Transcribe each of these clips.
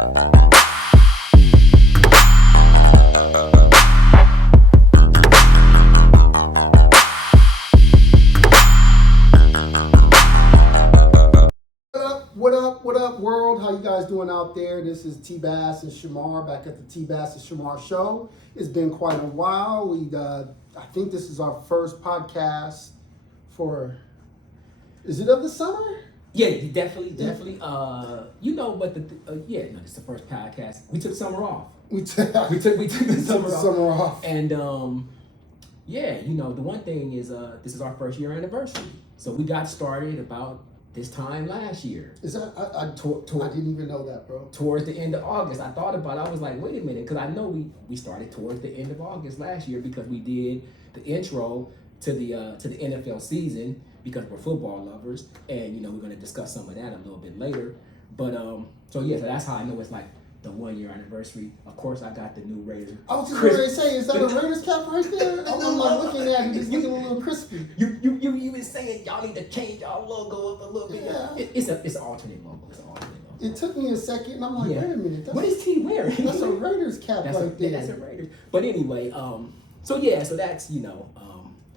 What up, world? How you guys doing out there? This is T-Bass and Shamar back at the T-Bass and Shamar show. It's been quite a while. I think this is our first podcast for, is it of the summer? Yeah, definitely. But it's the first podcast. We took summer off. We took the summer off. And the one thing is this is our first year anniversary. So we got started about this time last year. Is that I didn't even know that, bro. Towards the end of August, I thought about it. I was like, wait a minute, because I know we started towards the end of August last year because we did the intro to the NFL season because we're football lovers, and we're going to discuss some of that a little bit later. But so that's how I know it's like the 1 year anniversary. Of course, I got the new Raiders. I was just going to say, is that a Raiders cap right there? I'm like looking at it, it's looking a little crispy. You been saying y'all need to change y'all logo up a little bit. Yeah. It's an alternate logo. It took me a second, and I'm like, wait a minute. What is he wearing? That's a Raiders cap right there. That's a Raiders. But anyway, so that's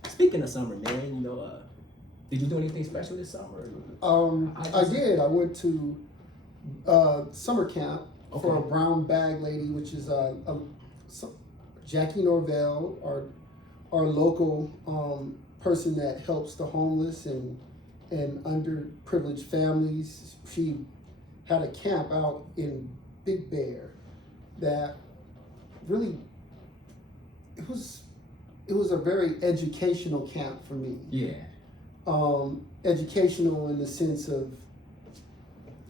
speaking of summer, man. Did you do anything special this summer? I did. I went to summer camp for a brown bag lady, which is Jackie Norvell, our local person that helps the homeless and underprivileged families. She had a camp out in Big Bear that really it was a very educational camp for me. Yeah. Educational in the sense of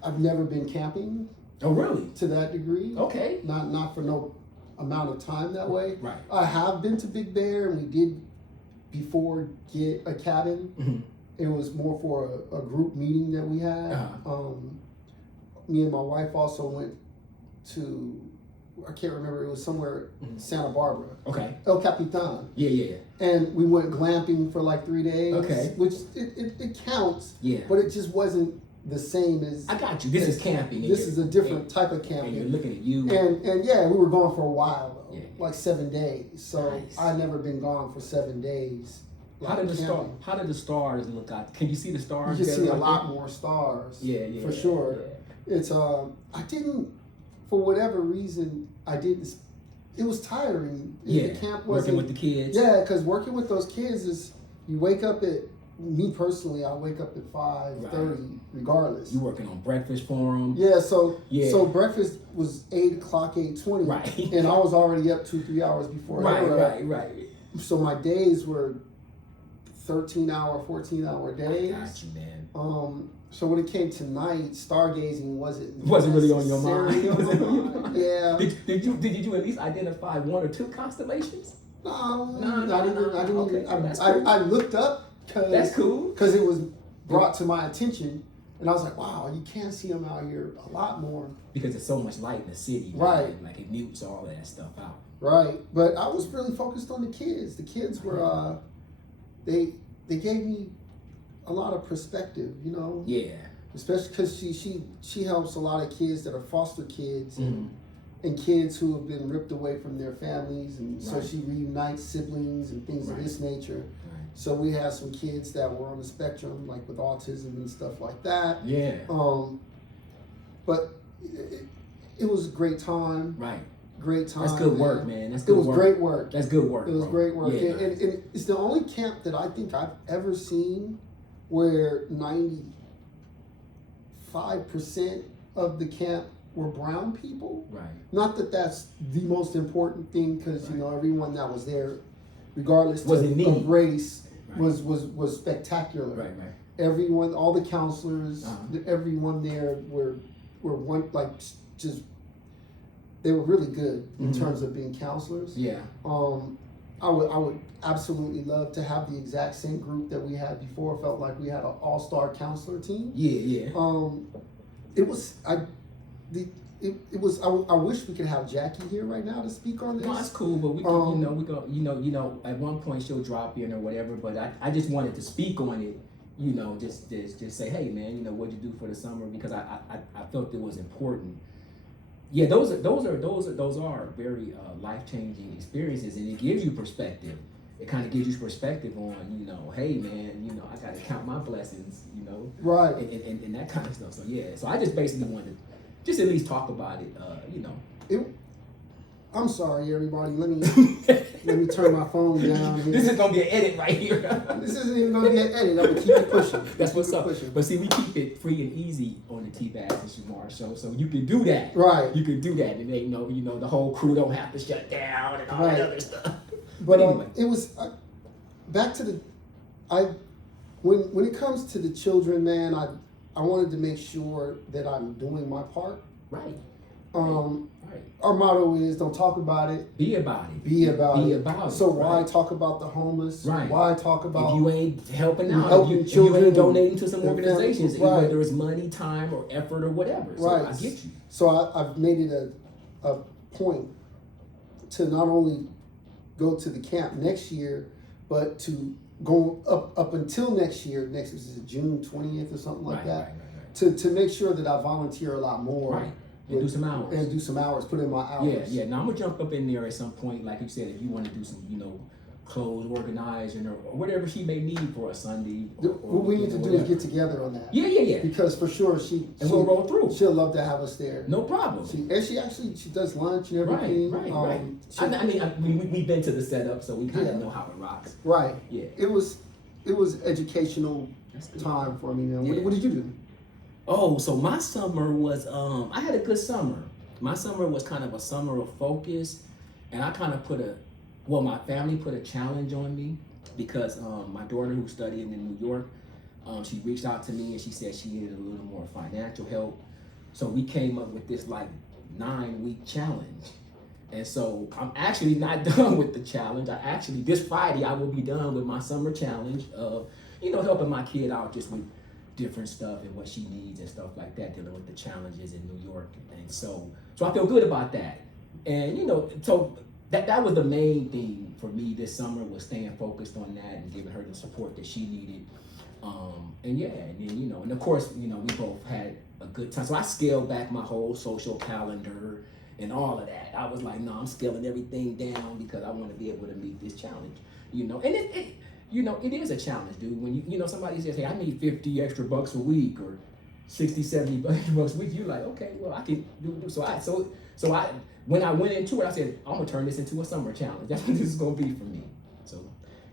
I've never been camping. Oh, really? To that degree. Okay. Not for no amount of time that way. Right. I have been to Big Bear, and we did before get a cabin. Mm-hmm. It was more for a group meeting that we had. Uh-huh. Me and my wife also went to, I can't remember, it was somewhere in Santa Barbara. Okay. El Capitan. Yeah. And we went glamping for like 3 days. Okay. Which it counts. Yeah. But it just wasn't the same as. I got you. This is camping. This is a different type of camping. And you're looking at you. And yeah, we were gone for a while though. Yeah. Like 7 days. So nice. I've never been gone for 7 days. How did the stars look out? Can you see the stars? You can see a lot more stars. Yeah. For sure. Yeah. It's I didn't, for whatever reason, it was tiring. Yeah. The camp working with the kids. Yeah, because working with those kids is, you wake up at, me personally, I wake up at 5:30 regardless. You working on breakfast for them. Yeah, so breakfast was 8 o'clock, 8:20. Right. And I was already up 2-3 hours before. Right. So my days were 13-hour, 14-hour days. I got you, man. So when it came to night, stargazing wasn't really on your mind. Yeah. Did you at least identify 1 or 2 constellations? No, I didn't. I looked up because that's cool. Because it was brought to my attention, and I was like, wow, you can't see them out here a lot more because there's so much light in the city. Right. Like it mutes all that stuff out. Right. But I was really focused on the kids. The kids were they gave me a lot of perspective, Yeah. Especially because she helps a lot of kids that are foster kids Mm-hmm. and kids who have been ripped away from their families, and so Right. she reunites siblings and things of this nature. Right. So we had some kids that were on the spectrum, like with autism and stuff like that. Yeah. But it was a great time. Right. Great time. That's good work, man. That's good work. It was great work. That's good work. It was great work. Yeah. And it's the only camp that I think I've ever seen where 95% of the camp were brown people. Right. Not that that's the most important thing, because everyone that was there, regardless of race, was spectacular. Right. Everyone, all the counselors, Uh-huh. everyone there were one, like, just, they were really good in terms of being counselors. Yeah. I would absolutely love to have the exact same group that we had before. Felt like we had an all-star counselor team. Yeah. It was I wish we could have Jackie here right now to speak on this. No, that's cool, but we can, we go, at one point she'll drop in or whatever. But I just wanted to speak on it. Just say, hey man, what'd you do for the summer? Because I felt it was important. yeah, those are very life-changing experiences, and it gives you perspective. It kind of gives you perspective on, hey man, I got to count my blessings, Right. and that kind of stuff. So yeah, so I just basically wanted to just at least talk about it, It, I'm sorry, everybody. Let me turn my phone down here. This is gonna be an edit right here. This isn't even gonna be an edit. I'm gonna keep it pushing. That's what's up. Pushing. But see, we keep it free and easy on the T-Bags and Shamar show, so you can do that. Right. You can do that, and they know, the whole crew don't have to shut down and all that other stuff. But anyway. It was back to when it comes to the children, man. I wanted to make sure that I'm doing my part. Right. Our motto is don't talk about it. Be about it. Be about it. So why right. talk about the homeless? Right. Why talk about if you ain't helping out, helping if children, you ain't donating to some organizations, right. whether it's money, time, or effort, or whatever. So right. I get you. So I've made it a point to not only go to the camp next year, but to go up until next year. Next is June 20th or something like that. Right. To make sure that I volunteer a lot more. Right. And do some hours. And do some hours, put in my hours. Yeah. Now I'm gonna jump up in there at some point, like you said, if you want to do some, clothes organizing or whatever she may need for a Sunday. What we need to do is get together on that. Yeah. Because for sure we'll roll through. She'll love to have us there. No problem. She does lunch and everything. Right. I mean, we've been to the setup, so we kind of know how it rocks. Right. Yeah. It was educational time for me. Now. What did you do? Oh, so my summer was, I had a good summer. My summer was kind of a summer of focus, and I kind of my family put a challenge on me because my daughter who's studying in New York, she reached out to me and she said she needed a little more financial help. So we came up with this 9-week challenge. And so I'm actually not done with the challenge. This Friday, I will be done with my summer challenge of, helping my kid out just with different stuff and what she needs and stuff like that, dealing with the challenges in New York. And so I feel good about that. And, so that was the main thing for me this summer, was staying focused on that and giving her the support that she needed. And then, and of course, we both had a good time. So I scaled back my whole social calendar and all of that. I was like, no, I'm scaling everything down because I want to be able to meet this challenge, and it is a challenge, dude. When somebody says, hey, I need 50 extra bucks a week or 60, 70 bucks a week, you're like, okay, well, I can do. So I when I went into it, I said, I'm gonna turn this into a summer challenge. That's what this is gonna be for me. So,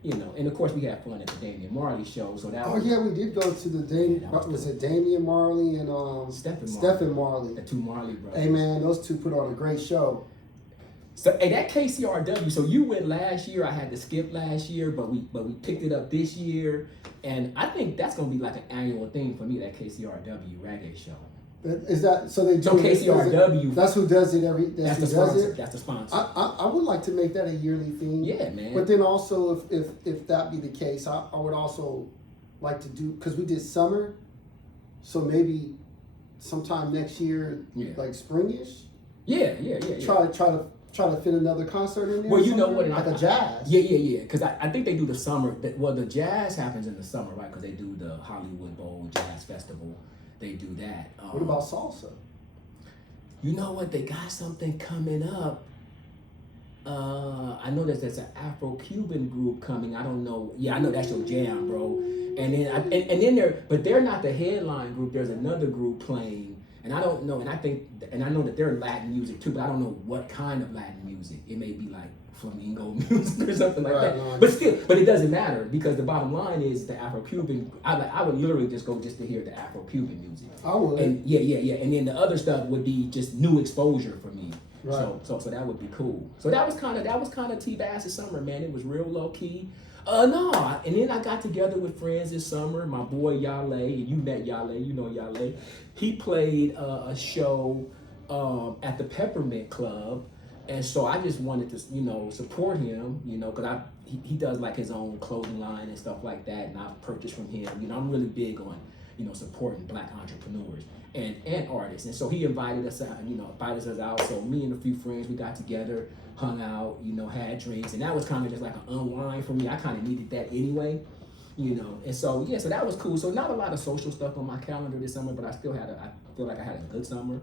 and of course we had fun at the Damian Marley show. So that we did go to the Damian Marley and Stephen Marley. The two Marley brothers. Hey man, those two put on a great show. So that KCRW, so you went last year. I had to skip last year, but we picked it up this year, and I think that's gonna be like an annual thing for me. That KCRW reggae show. Is that so? They do KCRW. That's who does it every. That's the sponsor. That's the sponsor. I would like to make that a yearly thing. Yeah, man. But then also, if that be the case, I would also like to do, because we did summer, so maybe sometime next year, like springish. Yeah. Try to fit another concert in there. Well, you know what? Like a jazz. Yeah. Because I think they do the summer. The jazz happens in the summer, right? Because they do the Hollywood Bowl Jazz Festival. They do that. What about salsa? You know what? They got something coming up. I know there's an Afro-Cuban group coming. I don't know. Yeah, I know that's your jam, bro. And then they're not the headline group. There's another group playing. And I don't know, and I know that they're Latin music too, but I don't know what kind of Latin music. It may be like flamingo music or something like that. No. But it doesn't matter, because the bottom line is the Afro-Cuban. I would literally just go just to hear the Afro-Cuban music. I would. And yeah. And then the other stuff would be just new exposure for me. Right. So that would be cool. So that was kind of T-Bass's summer, man. It was real low key. No, and then I got together with friends this summer. My boy Yale, and you met Yale, you know Yale. He played a show at the Peppermint Club, and so I just wanted to, support him, because he does like his own clothing line and stuff like that, and I purchased from him. I'm really big on, supporting Black entrepreneurs and artists, and so he invited us out. So me and a few friends, we got together, hung out, had drinks, and that was kind of just like an unwind for me. I kind of needed that anyway, and so so that was cool. So not a lot of social stuff on my calendar this summer, but I feel like I had a good summer,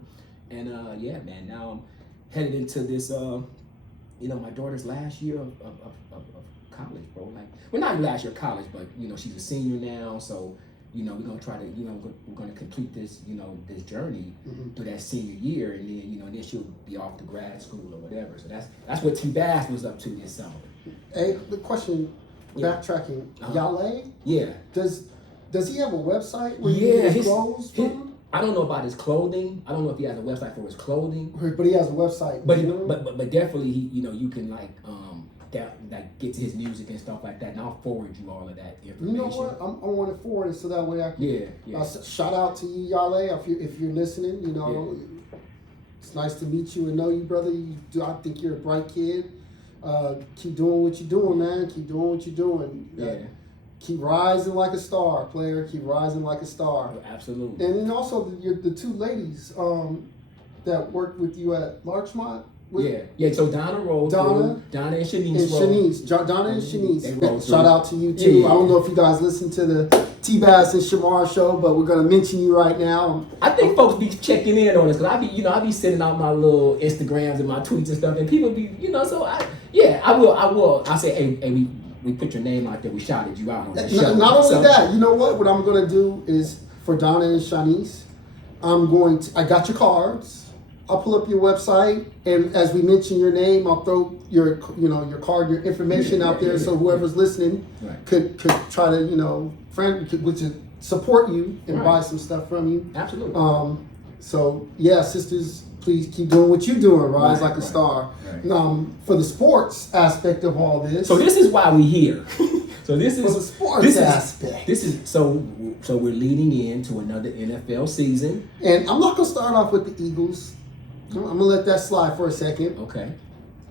And yeah, man, now I'm headed into this, my daughter's last year of college, bro. Like, well, not last year of college, but, she's a senior now. So, we're going to try to, we're going to complete this, this journey through that senior year. And then, then she'll be off to grad school or whatever. So that's what T-Bass was up to this summer. Hey, the question, backtracking, Yale? Yeah. Does he have a website where yeah, he gets clothes from? I don't know about his clothing. I don't know if he has a website for his clothing. But he has a website. But definitely he, you can like get to his music and stuff like that. And I'll forward you all of that information. You know what? I want to forward it so that way I can. Yeah. Shout out to you, Yale, if you're listening. It's nice to meet you and know you, brother. I think you're a bright kid. Keep doing what you're doing, man. Keep doing what you're doing. Keep rising like a star, player. Keep rising like a star. Absolutely. And then also the two ladies that worked with you at Larchmont. So Donna rolled. Donna and Shanice. Donna and Shanice. Shout out to you too. I don't know if you guys listen to the T-Bass and Shamar show, but we're gonna mention you right now. I think folks be checking in on us because I be sending out my little Instagrams and my tweets and stuff, and people be, so I will. I say, hey, we put your name out there. We shouted you out on the show. Not only that, you know what I'm gonna do is for Donna and Shanice, I got your cards. I'll pull up your website, and as we mention your name, I'll throw your card, your information out there, so whoever's listening could try to which is support you and buy some stuff from you. Absolutely. So yeah, sisters, please keep doing what you're doing. Rise like a star. Right. For the sports aspect of all this. So this is why we're here. So this is for the sports aspect. This is so we're leading into another NFL season, and I'm not gonna start off with the Eagles. I'm gonna let that slide for a second. Okay.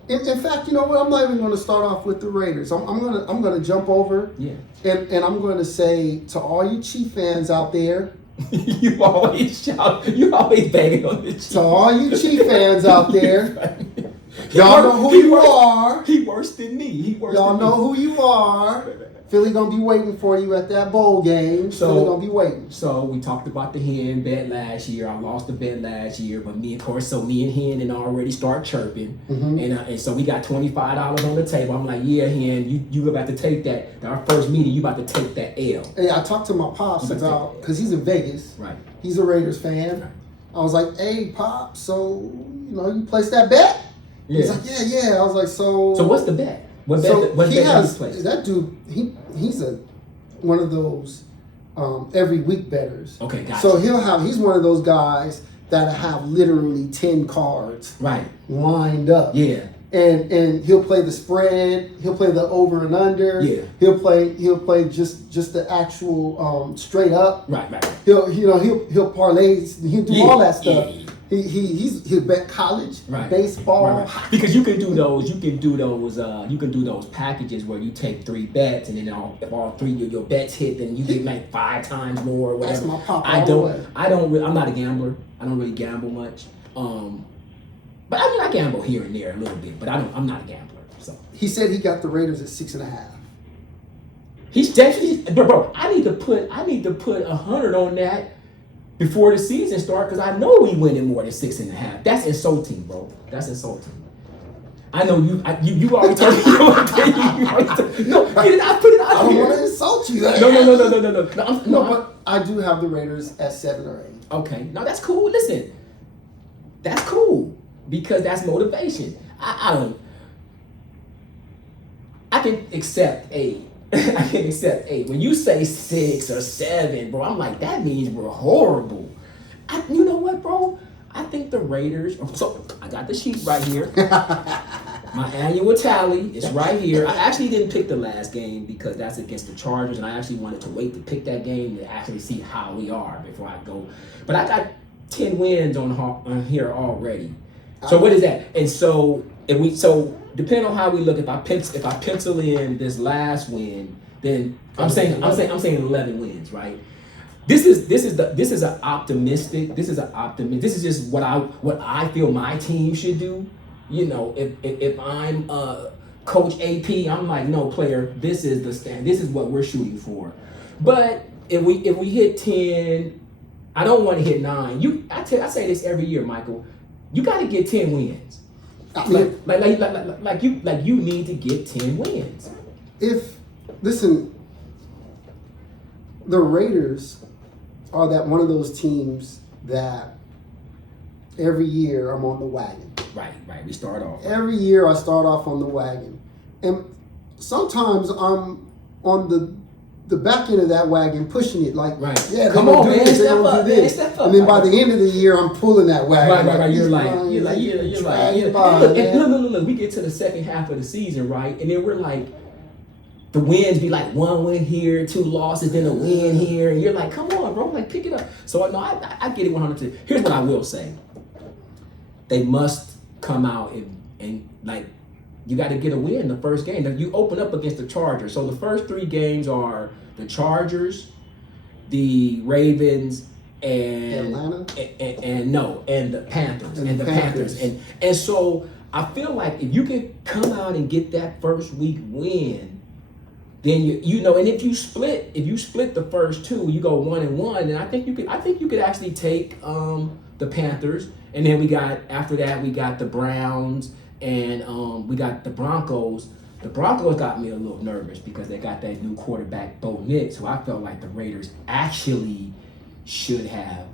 In fact, you know what? I'm not even gonna start off with the Raiders. I'm gonna jump over. Yeah. And I'm gonna say to all you Chief fans out there. You always banging on the Chief. To all you Chief fans out there. Y'all know who you are. He worse than me. Y'all know who you are. Philly gonna be waiting for you at that bowl game. Philly gonna be waiting. So we talked about the hen bet last year. I lost the bet last year, but me and hen and already start chirping, and so we got $25 on the table. I'm like, yeah, hen, you about to take that. Our first meeting, you about to take that L. Hey, I talked to my pops about because he's in Vegas. Right. He's a Raiders fan. Right. I was like, hey, Pop, so you placed that bet? Yeah. He's like, yeah. I was like, so. So what's the bet? What bet he placed? That dude, he's one of those every week bettors. Okay, gotcha. So he's one of those guys that have literally 10 cards lined up. Yeah. And he'll play the spread, he'll play the over and under. Yeah. He'll play just the actual straight up. Right. He'll parlay, he'll do all that stuff. Yeah. He'll bet college, baseball. Right. Because you can do those packages where you take 3 bets and then if all 3 of your bets hit, then you get like 5 times more or whatever. That's my pop. I'm not a gambler. I don't really gamble much. But I mean I gamble here and there a little bit, but I'm not a gambler. So he said he got the Raiders at 6.5. He's definitely, bro. I need to put 100 on that before the season starts, because I know we winning more than 6.5. That's insulting, bro. That's insulting. I know you already told me. No, put it out here. I don't want to insult you. No, but I do have the Raiders at 7 or 8. Okay, no, that's cool. Listen, that's cool because that's motivation. I can accept 8. I can accept 8. When you say 6 or 7, bro, I'm like, that means we're horrible. You know what, bro? I think the Raiders. So I got the sheet right here. My annual tally is right here. I actually didn't pick the last game because that's against the Chargers, and I actually wanted to wait to pick that game to actually see how we are before I go. But I got 10 wins on here already. So what is that? And so depending on how we look, if I pencil in this last win, then I'm saying 11 wins, right? This is optimistic. This is just what I feel my team should do. If I'm Coach AP, I'm like, no, player, this is the stand. This is what we're shooting for. But if we hit 10, I don't want to hit 9. I say this every year, Michael. You got to get 10 wins. Like you need to get 10 wins. Listen, the Raiders are that one of those teams that every year I'm on the wagon. Right. We start off. Every year I start off on the wagon. And sometimes I'm on the back end of that wagon pushing it like, yeah, come on, man, step up, man, step up. And then by the end of the year, I'm pulling that wagon. Right. You're like. Look. We get to the second half of the season, right? And then we're like, the wins be like 1 win here, 2 losses, then a win here. And you're like, come on, bro, like pick it up. So no, I get it 100%. Here's what I will say. They must come out and like, you got to get a win the first game. You open up against the Chargers. So the first 3 games are the Chargers, the Ravens, and Atlanta? and the Panthers. And the Panthers. And so I feel like if you can come out and get that first week win, then you know, and if you split the first 2, you go 1-1, and I think you could actually take the Panthers, and then after that we got the Browns. And we got the Broncos. The Broncos got me a little nervous because they got that new quarterback, Bo Nix, who I felt like the Raiders actually should have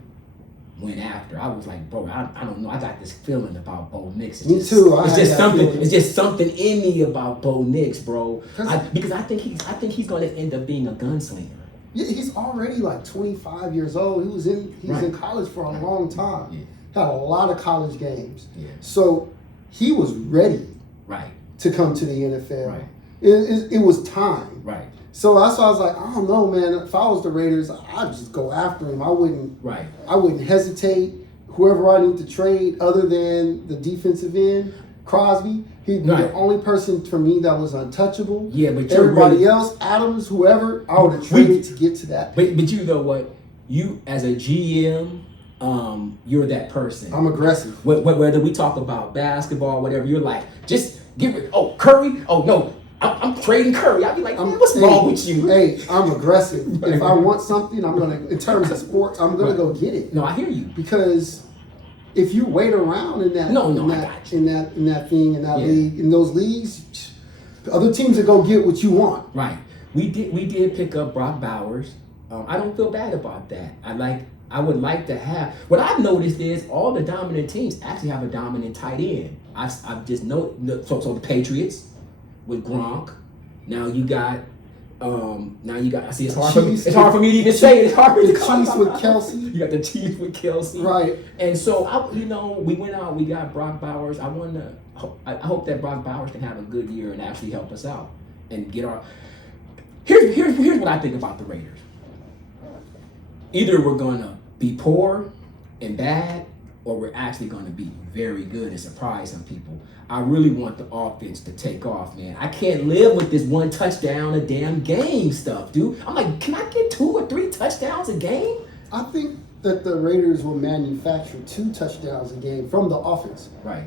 went after. I was like, bro, I don't know. I got this feeling about Bo Nix. Me too. It's just something in me about Bo Nix, bro. Because I think he's going to end up being a gunslinger. Yeah, he's already like 25 years old. He was in college for a long time. Yeah. Had a lot of college games. Yeah. So he was ready to come to the NFL. Right. It was time. Right. So that's why I was like, I don't know, man. If I was the Raiders, I'd just go after him. I wouldn't hesitate. Whoever I need to trade, other than the defensive end, Crosby, he'd be the only person for me that was untouchable. Yeah, but everybody else, Adams, whoever, I would have traded to get to that. But you know what? You as a GM. You're that person. I'm aggressive. Whether we talk about basketball, whatever, you're like, just give it. Oh, Curry. Oh no, I'm trading Curry. I'd be like, man, what's wrong with you? Hey, I'm aggressive. If I want something, I'm gonna. In terms of sports, I'm gonna go get it. No, I hear you. Because if you wait around in that, in that league, in those leagues, other teams will go get what you want. Right. We did pick up Brock Bowers. I don't feel bad about that. I would like to have. What I've noticed is all the dominant teams actually have a dominant tight end. I've just noticed. So the Patriots with Gronk. Now you got. I see it's hard for me to even say it. It's hard the Chiefs with Kelsey. You got the Chiefs with Kelsey. Right. And so we went out. We got Brock Bowers. I hope that Brock Bowers can have a good year and actually help us out and get our. Here's what I think about the Raiders. Either we're gonna be poor and bad, or we're actually gonna be very good and surprise some people. I really want the offense to take off, man. I can't live with this 1 touchdown a damn game stuff, dude. I'm like, can I get 2 or 3 touchdowns a game? I think that the Raiders will manufacture 2 touchdowns a game from the offense. Right.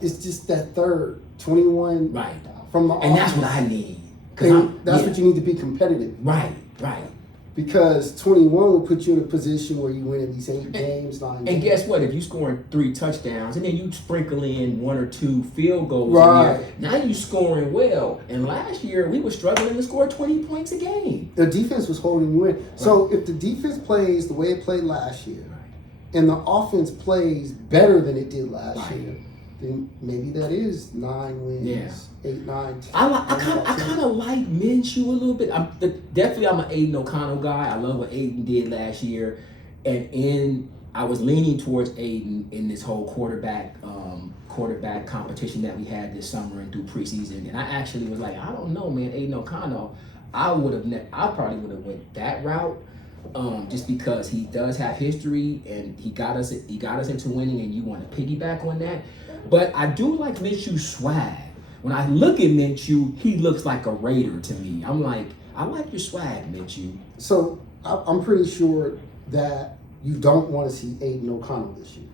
It's just that third 21 from the offense. And that's what I need. That's what you need to be competitive. Right. Because 21 will put you in a position where you win at least 8 games, 9 games. And guess what? If you scoring 3 touchdowns and then you sprinkle in 1 or 2 field goals right. now you scoring well. And last year we were struggling to score 20 points a game. The defense was holding you in. Right. So if the defense plays the way it played last year, and the offense plays better than it did last year, then maybe that is 9 wins, 8, 9, 10. I kind of like Minshew a little bit. I'm an Aiden O'Connell guy. I love what Aiden did last year, and I was leaning towards Aiden in this whole quarterback competition that we had this summer and through preseason. And I actually was like, I don't know, man, Aiden O'Connell. I probably would have went that route. Just because he does have history and he got us into winning, and you want to piggyback on that. But I do like Minshew's swag. When I look at Minshew, he looks like a Raider to me. I'm like, I like your swag, Minshew. So I'm pretty sure that you don't want to see Aiden O'Connell this year.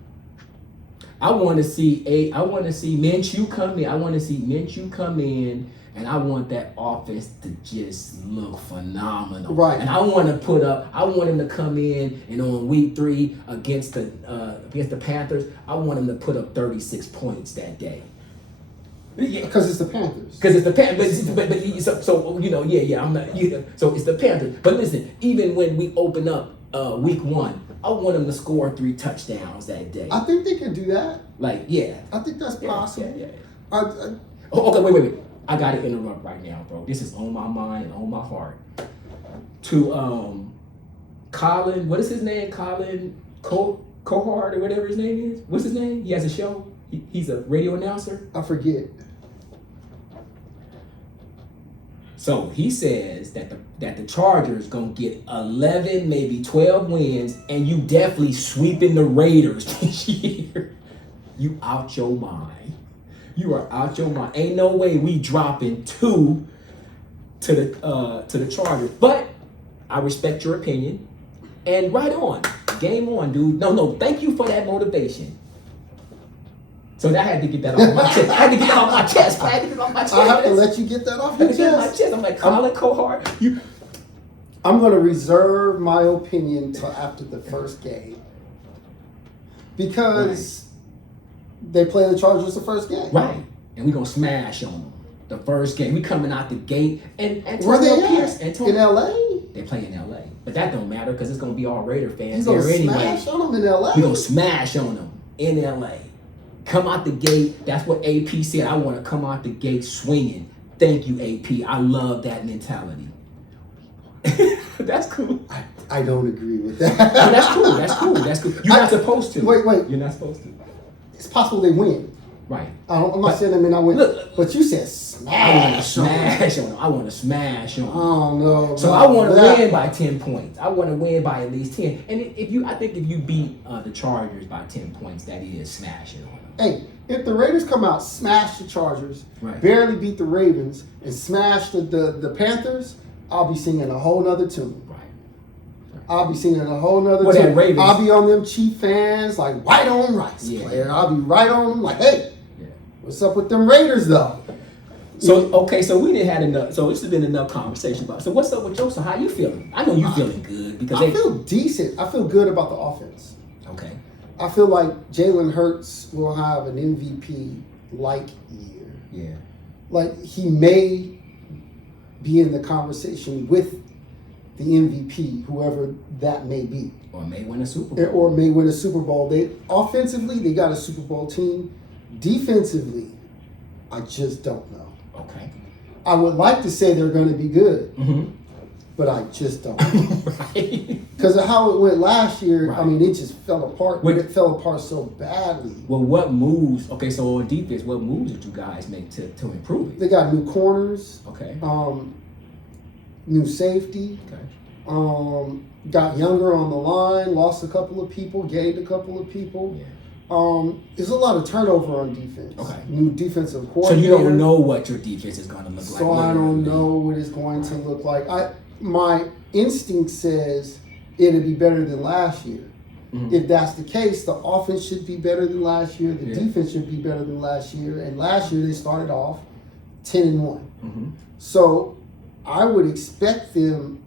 I want to see Minshew come in. I want to see Minshew come in, and I want that offense to just look phenomenal. Right. And I want him to come in and on week 3 against the Panthers, I want him to put up 36 points that day. Yeah. Because it's the Panthers. Because it's the Panthers, but so you know, I'm not. So it's the Panthers. But listen, even when we open up week 1, I want them to score 3 touchdowns that day. I think they can do that. Like, yeah, I think that's possible. Yeah. Okay, wait. I gotta interrupt right now, bro. This is on my mind and on my heart. To Colin, what is his name? Colin Cohart or whatever his name is. What's his name? He has a show. He's a radio announcer. I forget. So he says that the Chargers gonna get 11, maybe 12 wins, and you definitely sweeping the Raiders this year. You out your mind. You are out your mind. Ain't no way we dropping 2 to the Chargers. But I respect your opinion. And right on. Game on, dude. No, thank you for that motivation. So I had to get that off my chest. I had to get that off my chest. I have to let you get that off your chest. I'm like, Colin Cohart. I'm going to reserve my opinion till after the first game. Because they play the Chargers the first game. Right. And we're going to smash on them the first game. We coming out the gate. And where they Pierce, at? In L.A.? They play in L.A. But that don't matter because it's going to be all Raider fans there anyway. Smash on them in L.A.? We're going to smash on them in L.A. Come out the gate. That's what AP said. I want to come out the gate swinging. Thank you, AP. I love that mentality. That's cool. I don't agree with that. No, that's cool. You're not supposed to. Wait. You're not supposed to. It's possible they win. Right. I'm not saying they may not win. Look, but you said smash. I want to smash on them. Oh no. So I want to win by 10 points. I want to win by at least 10. And I think if you beat the Chargers by 10 points, that is smashing on them. Hey, if the Raiders come out, smash the Chargers, right, barely beat the Ravens, and smash the Panthers, I'll be singing a whole nother tune. Right. I'll be singing a whole nother tune. Ravens, I'll be on them Chief fans like white on rice, player. I'll be right on them like, hey, what's up with them Raiders though? So we didn't have enough. So this has been enough conversation about. So what's up with Joseph? How you feeling? I know you feeling good because I feel decent. I feel good about the offense. Okay. I feel like Jalen Hurts will have an MVP-like year. Yeah. Like he may be in the conversation with the MVP, whoever that may be. Or may win a Super Bowl. Offensively, they got a Super Bowl team. Defensively, I just don't know. Okay. I would like to say they're going to be good, but I just don't know. Right. Because of how it went last year, right. I mean, it just fell apart. But it fell apart so badly. Well, what moves? Okay, so on defense, what moves did you guys make to improve it? They got new corners. Okay. New safety. Okay. Got younger on the line. Lost a couple of people. Gained a couple of people. Yeah. There's a lot of turnover on defense. Okay. New defensive coordinator. So you don't know what your defense is going to look like. So I don't know what it's going to look like. My instinct says it'll be better than last year. Mm-hmm. If that's the case, the offense should be better than last year. The defense should be better than last year. And last year they started off 10-1. Mm-hmm. So I would expect them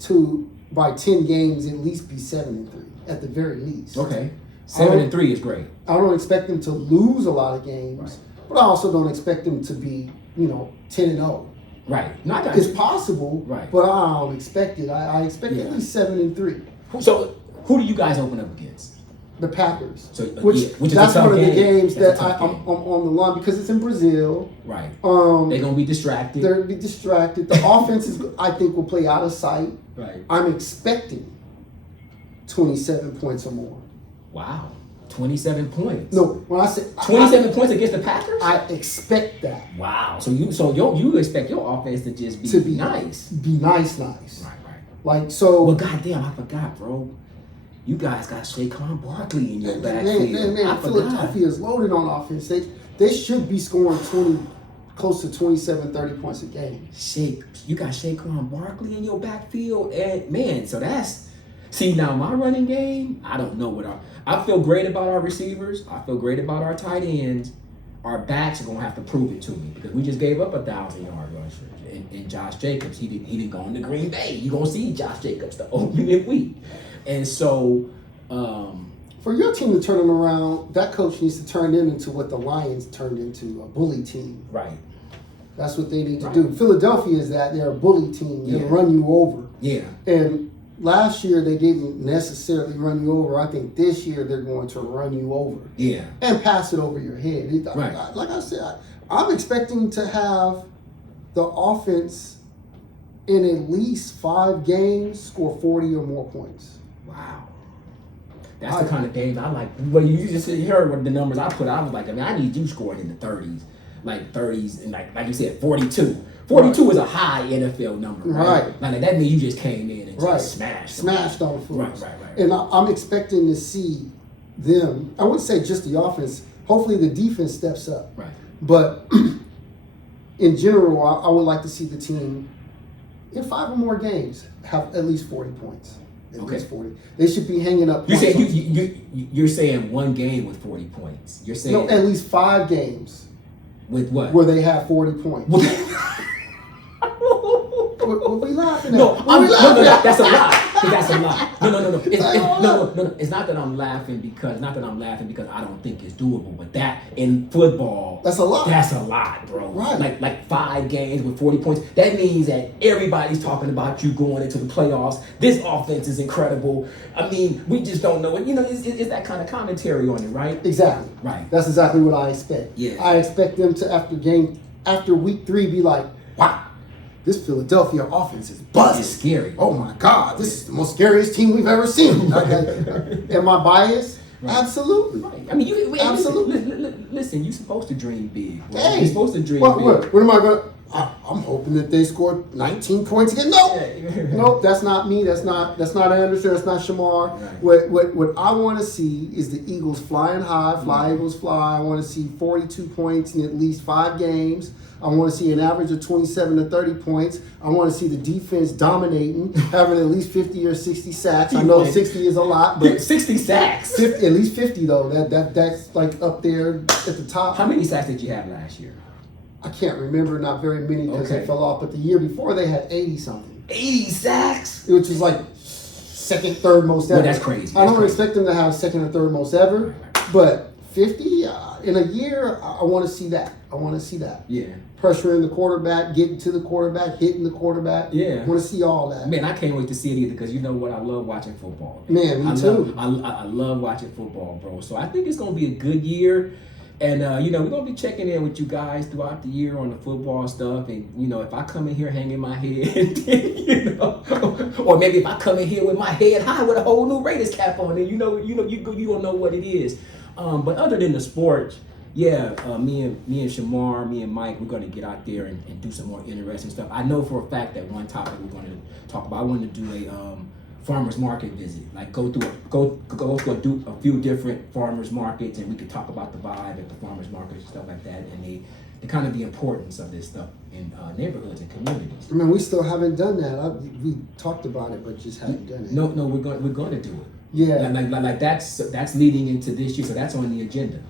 to, by 10 games, at least be 7-3 at the very least. Okay. 7-3 is great. I don't expect them to lose a lot of games, but I also don't expect them to be, 10-0. Right. No, it's possible, but I don't expect it. I expect at least 7-3. So who do you guys open up against? The Packers. So which is that's one of the games that I'm on the line because it's in Brazil. Right. They're gonna be distracted. They're gonna be distracted. The offense I think will play out of sight. Right. I'm expecting 27 points or more. Wow. 27 points. No, when I say 27 points against the Packers, I expect that. Wow. So you expect your offense to just be nice. Be nice. Right. Like so. Well, goddamn, I forgot, bro. You guys got Saquon Barkley in your backfield. Man, Philadelphia is loaded on offense. They should be scoring close to 27, 30 points a game. You got Saquon Barkley in your backfield, and man, so that's See, now my running game, I don't know what I feel great about our receivers. I feel great about our tight ends. Our backs are gonna have to prove it to me because we just gave up 1,000-yard rusher. And Josh Jacobs, he didn't go into Green Bay. You gonna see Josh Jacobs the opening week, and so. For your team to turn it around, that coach needs to turn them into what the Lions turned into, a bully team. Right. That's what they need to do. Philadelphia is that. They're a bully team. They'll run you over. Yeah. And last year, they didn't necessarily run you over. I think this year, they're going to run you over. Yeah. And pass it over your head. Right. Like I said, I'm expecting to have the offense in at least 5 games score 40 or more points. Wow. That's the kind of game I like. Well, you just heard what the numbers I put. I was like, I mean, I need you scoring in the 30s, like 30s, and like you said, 42. 42 is a high NFL number, right? Like that means you just came in and just smashed on fools. Right. And I'm expecting to see them. I wouldn't say just the offense. Hopefully, the defense steps up. Right. But in general, I would like to see the team in 5 or more games have at least 40 points. At least 40. They should be hanging up. You're saying one game with 40 points. You're saying no, at least 5 games with what? Where they have 40 points. What we laughing at? No, that's a lie. That's a lie. No. It's not that I'm laughing because I don't think it's doable. But that in football, that's a lot. That's a lot, bro. Right. Like 5 games with 40 points. That means that everybody's talking about you going into the playoffs. This offense is incredible. I mean, we just don't know it. You know, it's that kind of commentary on it, right? Exactly. Right. That's exactly what I expect. Yeah. I expect them to after week 3 be like, wow. This Philadelphia offense is buzzing. It's scary. Oh my God, this is the most scariest team we've ever seen. Am I biased? Right. Absolutely. Right. I mean, absolutely. Listen, you're supposed to dream big. Bro. Hey, you're supposed to dream big. What am I going to... I'm hoping that they score 19 points again. Nope, that's not me. That's not Anderson. That's not Shamar. Right. What I want to see is the Eagles flying high, Eagles fly. I want to see 42 points in at least 5 games. I want to see an average of 27 to 30 points. I want to see the defense dominating, having at least 50 or 60 sacks. I know 60 is a lot, but 60 sacks. 50, at least 50 though. That's like up there at the top. How many sacks did you have last year? I can't remember, not very many because they fell off. But the year before they had 80 something. 80 sacks, which is like second, third most ever. Well, that's crazy. I don't expect them to have second or third most ever, but 50 in a year, I want to see that. Yeah. Pressuring the quarterback, getting to the quarterback, hitting the quarterback. Yeah. I want to see all that. Man, I can't wait to see it either because you know what? I love watching football. Man, me too. I love watching football, bro. So I think it's going to be a good year. And, we're going to be checking in with you guys throughout the year on the football stuff. And, if I come in here hanging my head, or maybe if I come in here with my head high with a whole new Raiders cap on it, you don't know what it is. But other than the sports, me and Shamar, me and Mike, we're going to get out there and do some more interesting stuff. I know for a fact that one topic we're going to talk about, I want to do a farmers market visit, like go through a few different farmers markets, and we could talk about the vibe at the farmers markets and stuff like that, and the kind of the importance of this stuff in neighborhoods and communities. I mean, we still haven't done that. We talked about it, but just haven't done it. No, we're going to do it. Yeah, like that's leading into this year, so that's on the agenda.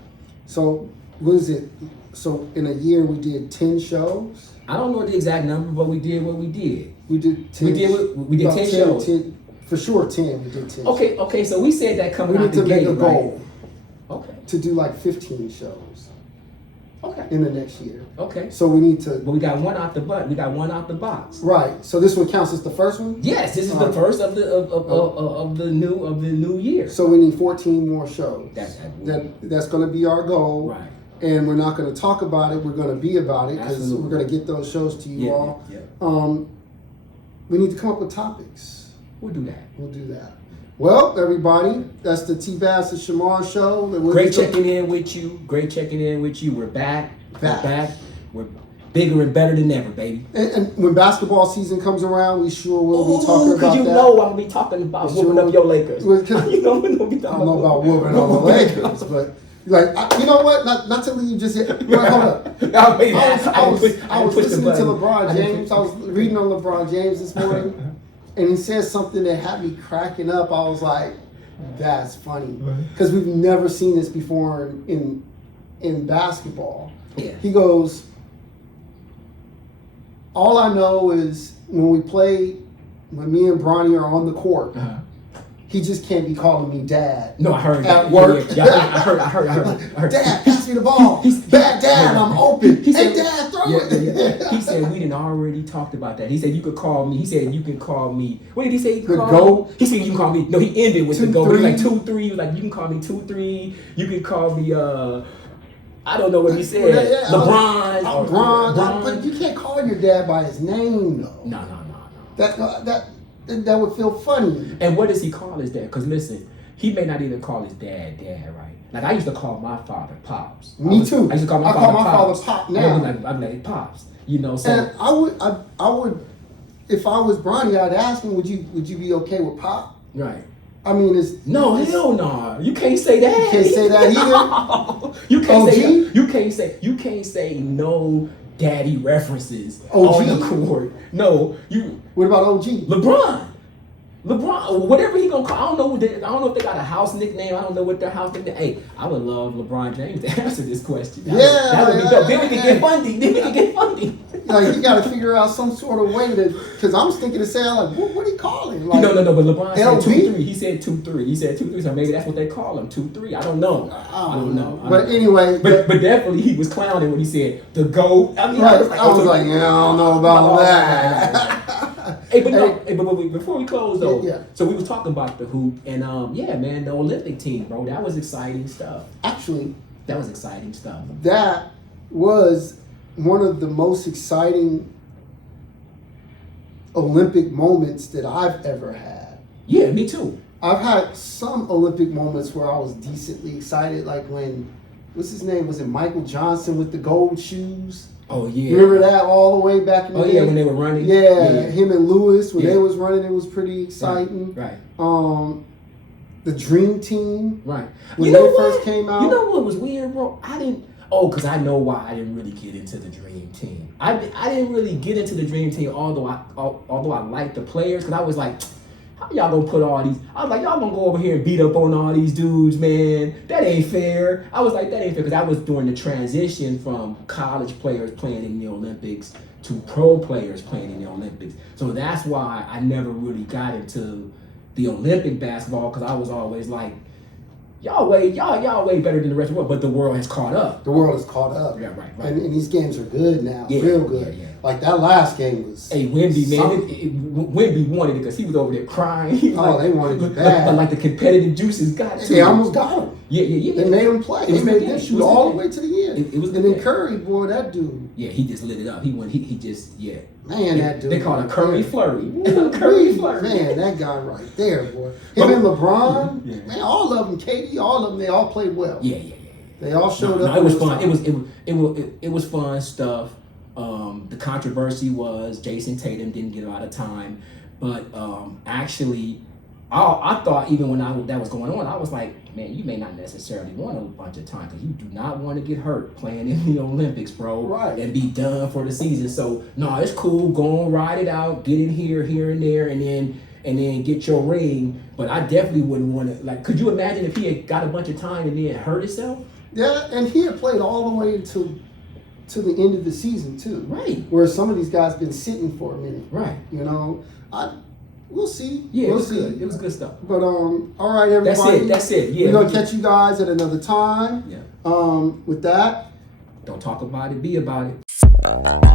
So what is it? So in a year we did 10 shows. I don't know the exact number, but we did what we did. We did 10. We did 10 shows. 10, for sure, 10. We did 10. Okay. So we said that coming out the gate, we need to make a goal. Right? Okay. To do like 15 shows. Okay. In the next year. Okay. So we need to. But we got one out the butt. We got one out the box. Right. So this one counts as the first one. Yes, this is the first of the new year. So we need 14 more shows. That's going to be our goal. Right. And we're not going to talk about it. We're going to be about it because we're going to get those shows to you all. Yeah. We need to come up with topics. We'll do that. Well, everybody, that's the T-Bass and Shamar show. Great checking in with you. We're back. We're bigger and better than ever, baby. And when basketball season comes around, we sure will be talking about that. Because I'm going to be talking about whooping up your Lakers. We're going to be talking I don't know about whooping on the Lakers, but... you know what? Not to leave just yet. Hold up. I was listening to LeBron James. I was reading on LeBron James this morning, and he said something that had me cracking up. I was like, that's funny. Because we've never seen this before in basketball. Yeah. He goes, all I know is when me and Bronny are on the court, he just can't be calling me dad. No, I heard at that. work. Yeah, I heard. Dad, pass me the ball. Dad, I'm open. He said, hey, Dad, throw it. Yeah. He said we didn't already talked about that. He said you could call me. He said you can call me. What did he say? The GOAT. He said you can call me. No, he ended with the GOAT. He was like 2-3. He was like you can call me 2-3. You can call me. I don't know what he said. LeBron. But you can't call your dad by his name though. No. That would feel funny. And what does he call his dad? Because listen, he may not even call his dad, right? Like I used to call my father Pops. Me too. I used to call my father Pop now. I'm like Pops. You know, so. And I would, if I was Bronny, I'd ask him, would you be okay with Pop? Right. I mean, hell no. You can't say that. You can't say that either. You can't OG? say you can't say no daddy references on the court. No, you. What about OG? LeBron, whatever he gonna call. I don't know if they got a house nickname. I don't know what their house nickname. Hey, I would love LeBron James to answer this question. That would be dope. Then we can get funding. Like you got to figure out some sort of way because I'm thinking to say like, what he calling? Like, no. But LeBron LB? said 2-3. He said 2-3. He said 2-3. So maybe that's what they call him, 2-3. I don't know. I don't know. But anyway, but definitely he was clowning when he said the GOAT. I mean, right. I was like, yeah, I don't know about that. Hey, but before we close though, yeah. So we was talking about the hoop and yeah, man, the Olympic team, bro, that was exciting stuff. Actually, that was exciting stuff. That was one of the most exciting Olympic moments that I've ever had. Yeah, me too. I've had some Olympic moments where I was decently excited, like when, what's his name? Was it Michael Johnson with the gold shoes? Oh yeah. Remember that all the way back in the day? Oh yeah, when they were running. Yeah, him and Lewis when they was running, it was pretty exciting. Right. The Dream Team. Right. When they first came out. You know what was weird, bro? Because I know why I didn't really get into the Dream Team. I didn't really get into the Dream Team, although I liked the players, because I was like, how y'all gonna put all these? I was like, y'all gonna go over here and beat up on all these dudes, man? That ain't fair. I was like, that ain't fair, because I was during the transition from college players playing in the Olympics to pro players playing in the Olympics. So that's why I never really got into the Olympic basketball, because I was always like, y'all way better than the rest of the world, but the world has caught up. The world has caught up. Yeah, right. And these games are good now, yeah, real good. Yeah. Like that last game was. Hey, Wemby, man, Wemby wanted it because he was over there crying. He was they wanted it bad. But like the competitive juices got to him. They almost got him. Yeah. They made him play. They made him shoot all the way to the end. It was and then Curry, boy, that dude. Yeah, he just lit it up. He just. Man, that dude. They call it Curry Flurry. Curry Flurry. Man, that guy right there, boy. Him and LeBron, man, all of them, KD, all of them, they all played well. Yeah. They all showed up. No, it was fun. It was fun stuff. The controversy was Jason Tatum didn't get a lot of time, but actually, I thought even when that was going on, I was like, man, you may not necessarily want a bunch of time because you do not want to get hurt playing in the Olympics, bro. Right. And be done for the season. So no, it's cool. Go on, ride it out, get in here and there, and then get your ring. But I definitely wouldn't want to. Like, could you imagine if he had got a bunch of time and then hurt himself? Yeah, and he had played all the way to the end of the season too. Right. Where some of these guys been sitting for a minute. Right. You know, we'll see. Yeah, we'll it was see. good. It was good stuff. But all right, everybody. That's it. Yeah. We're gonna catch you guys at another time. Yeah. With that. Don't talk about it. Be about it.